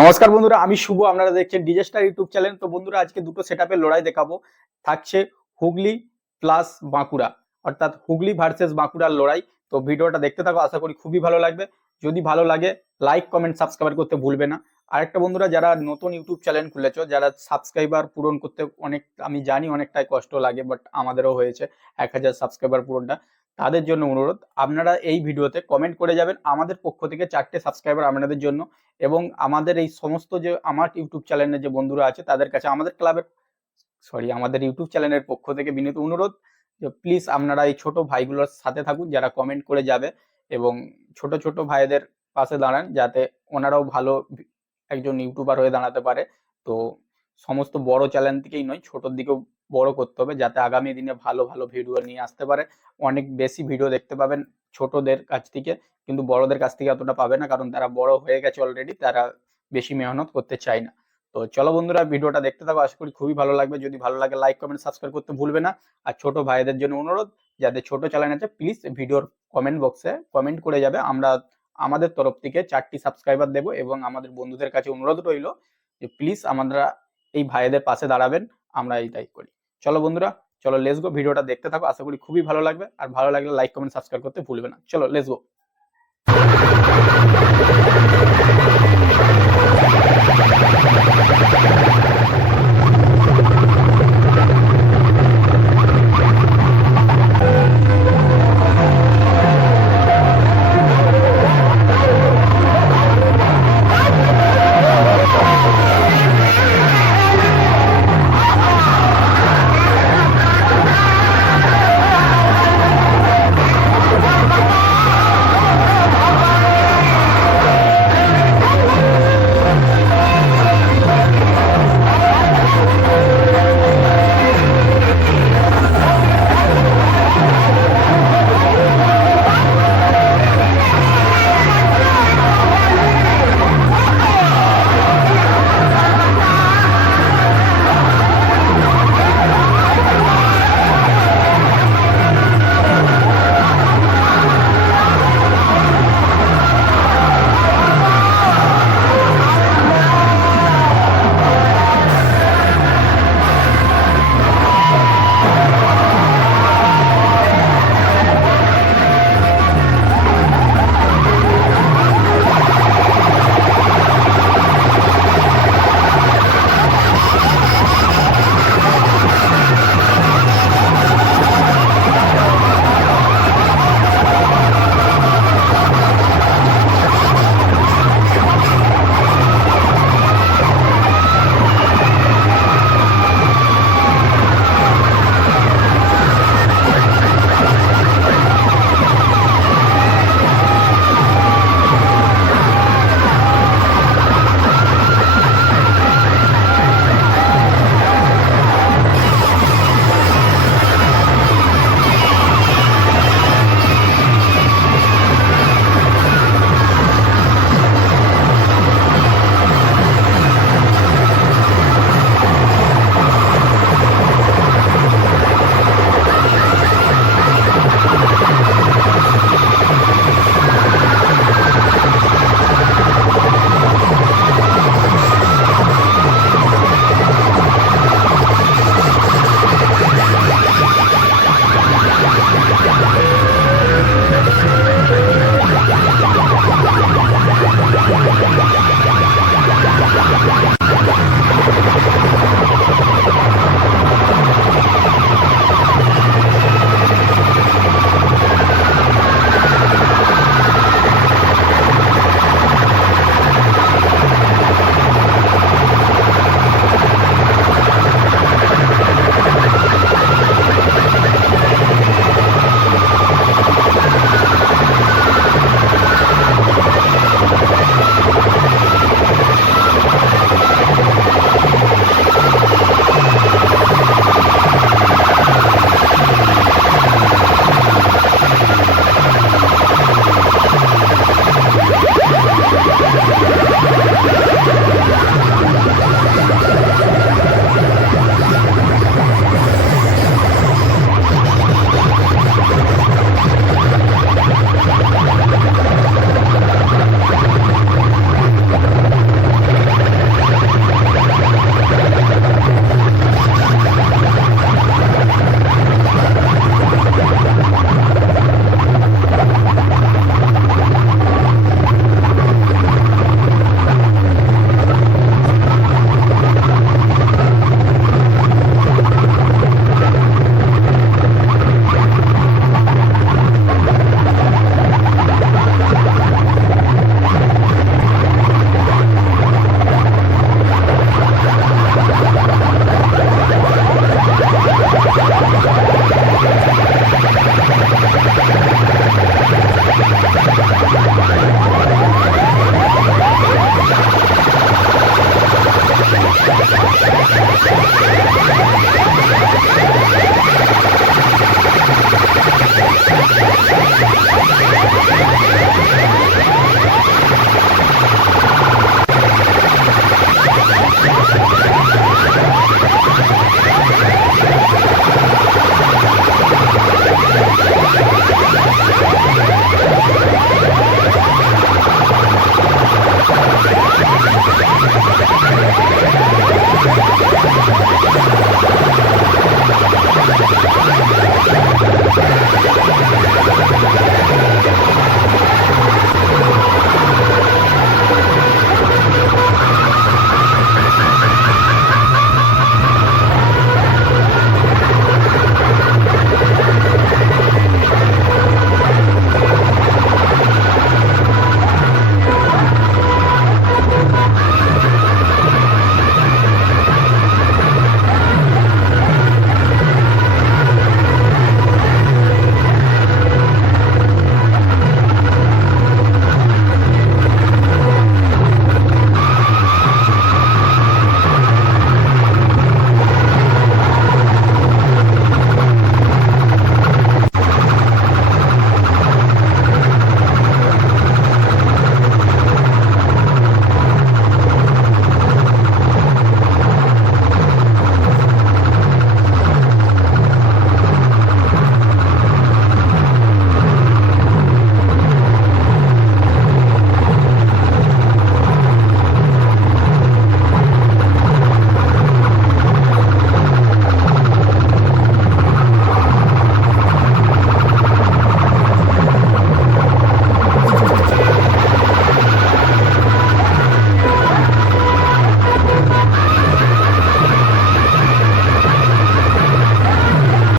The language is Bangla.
নমস্কার বন্ধুরা, আমি শুভ। আপনারা দেখছেন ডিজাস্টার ইউটিউব চ্যানেল। তো বন্ধুরা, আজকে দুটো সেটআপের লড়াই দেখাবো। থাকছে হুগলি প্লাস বাঁকুড়া, অর্থাৎ হুগলি ভার্সেস বাঁকুড়ার লড়াই। তো ভিডিওটা দেখতে থাকো, আশা করি খুবই ভালো লাগবে। যদি ভালো লাগে লাইক কমেন্ট সাবস্ক্রাইব করতে ভুলবে না। আরেকটা বন্ধুরা, যারা নতুন ইউটিউব চ্যানেল খুলেছো, যারা সাবস্ক্রাইবার পূরণ করতে অনেক, আমি জানি অনেকটাই কষ্ট লাগে, বাট আমাদেরও হয়েছে 1000 সাবস্ক্রাইবার পূরণটা। তাদের জন্য অনুরোধ, আপনারা এই ভিডিওতে কমেন্ট করে যাবেন আমাদের পক্ষ থেকে 4টে সাবস্ক্রাইবার আপনাদের জন্য। এবং আমাদের এই সমস্ত যে আমার ইউটিউব চ্যানেলের যে বন্ধুরা আছে তাদের কাছে আমাদের ইউটিউব চ্যানেলের পক্ষ থেকে বিনীত অনুরোধ যে প্লিজ আপনারা এই ছোট ভাইগুলোর সাথে থাকুন, যারা কমেন্ট করে যাবে, এবং ছোট ছোট ভাইদের পাশে দাঁড়ান, যাতে ওনারাও ভালো একজন ইউটিউবার হয়ে দাঁড়াতে পারে। তো সমস্ত বড় চ্যানেল থেকেই নয়, ছোটোর দিকেও বড় করতে হবে, যাতে আগামী দিনে ভালো ভালো ভিডিও নিয়ে আসতে পারে। অনেক বেশি ভিডিও দেখতে পাবেন ছোটদের কাছ থেকে, কিন্তু বড়দের কাছ থেকে অতটা পাবে না, কারণ তারা বড় হয়ে গেছে অলরেডি, তারা বেশি মেহনত করতে চায় না। তো চলো বন্ধুরা, ভিডিওটা দেখতে থাকো, আশা করি খুবই ভালো লাগবে। যদি ভালো লাগে লাইক কমেন্ট সাবস্ক্রাইব করতে ভুলবে না। আর ছোট ভাইদের জন্য অনুরোধ, যাদের ছোট চ্যানেল আছে প্লিজ ভিডিওর কমেন্ট বক্সে কমেন্ট করে যাবে। আমরা আমাদের তরফ থেকে 4টি সাবস্ক্রাইবার দেবো, এবং আমাদের বন্ধুদের কাছে অনুরোধ রইল যে প্লিজ আমরা এই ভাইদের পাশে দাঁড়াবেন। আমরা এইটাই করি। চলো বন্ধুরা, চলো লেটস গো, ভিডিওটা দেখতে থাকো, আশা করি খুবই ভালো লাগবে। আর ভালো লাগলে লাইক কমেন্ট সাবস্ক্রাইব করতে ভুলবে না। চলো লেটস গো।